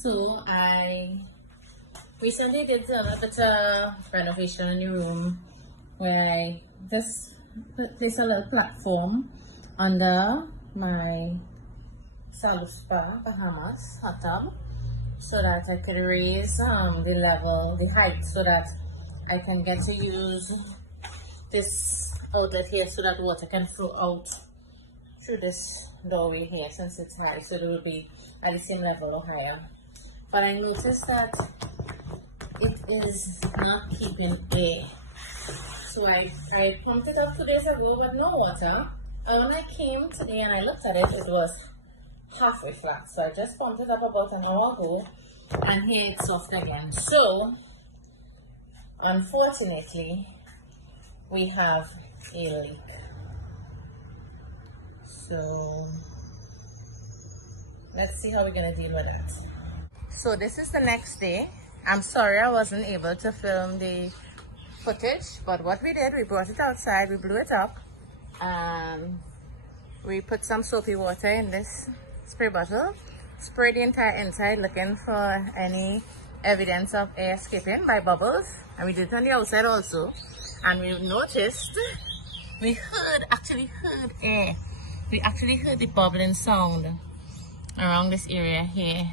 So I recently did a bit of renovation in the room where I just placed a little platform under my SALUSPA Bahamas hot tub so that I could raise the height so that I can get to use this outlet here so that water can flow out through this doorway here since it's high, so it will be at the same level or higher. But I noticed that it is not keeping air. So I pumped it up 2 days ago but no water. And when I came today and I looked at it, it was halfway flat. So I just pumped it up about an hour ago and here it's soft again. So unfortunately we have a leak. So let's see how we're gonna deal with that. So this is the next day. I'm sorry I wasn't able to film the footage, but what we did, we brought it outside, we blew it up, and we put some soapy water in this spray bottle, sprayed the entire inside looking for any evidence of air escaping by bubbles, and we did it on the outside also, and we noticed we actually heard air. We actually heard the bubbling sound around this area here.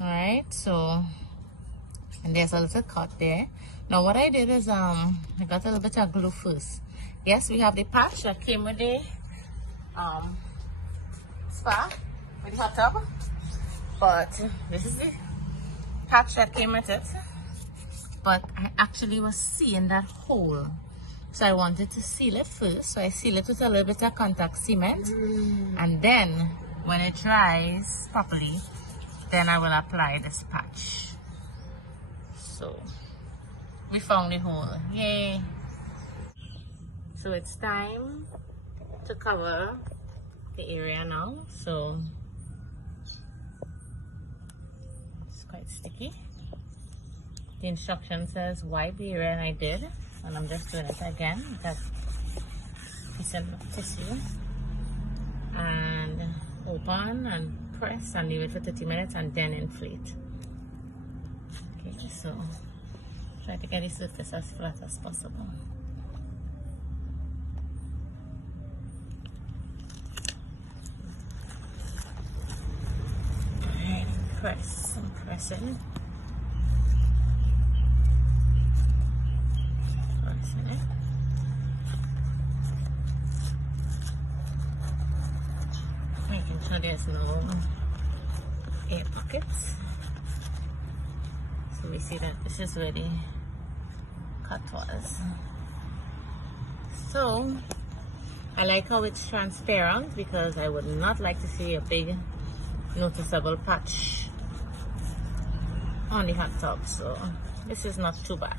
Alright, so, and there's a little cut there. Now what I did is I got a little bit of glue first. Yes, we have the patch that came with the spa, with the hot tub, but this is the patch that came with it. But I actually was seeing that hole, so I wanted to seal it first. So I seal it with a little bit of contact cement, and then when it dries properly, then I will apply this patch. So we found the hole. Yay! So it's time to cover the area now. So it's quite sticky. The instruction says wipe the area, and I did, and I'm just doing it again with that piece of tissue, and open and press and leave it for 30 minutes and then inflate. Okay, so try to get the surface as flat as possible. Alright, press and press it. Pressing it. Making sure there's no air pockets. So we see that this is where the cut was. So I like how it's transparent because I would not like to see a big noticeable patch on the hot tub. So this is not too bad.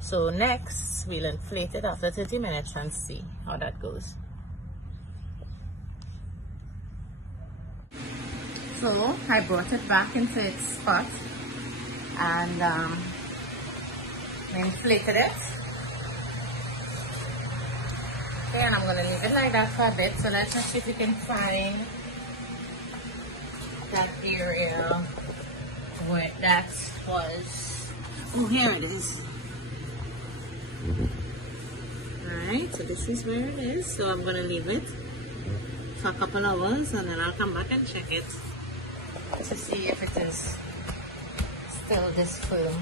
So next we'll inflate it after 30 minutes and see how that goes. So I brought it back into its spot and inflated it. Okay, and I'm going to leave it like that for a bit. So let's just see if we can find that area where that was. Oh, here it is. Alright, so this is where it is. So I'm going to leave it for a couple hours and then I'll come back and check it to see if it is still this firm.